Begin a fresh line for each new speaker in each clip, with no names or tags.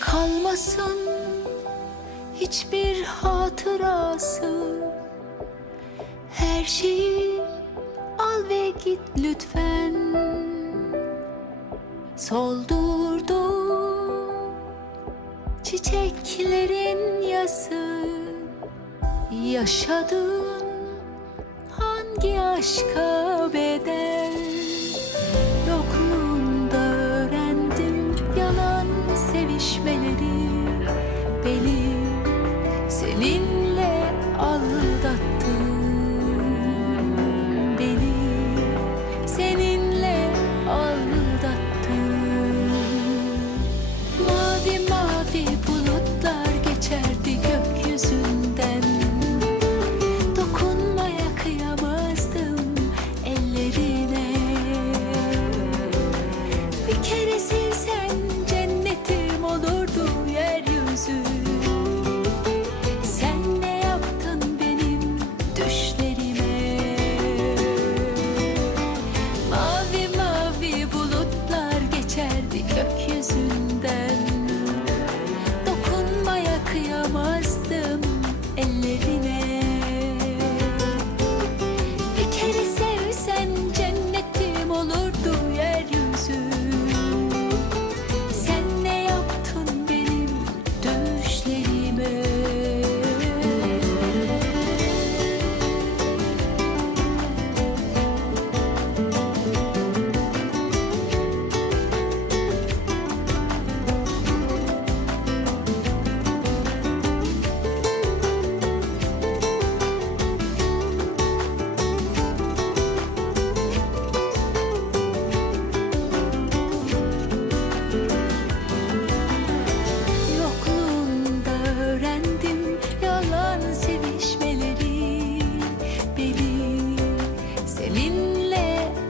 kalmasın hiçbir hatırası. Her şeyi al ve git lütfen. Soldurdu çiçeklerin yası. Yaşadığın hangi aşka bedel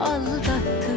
aldattın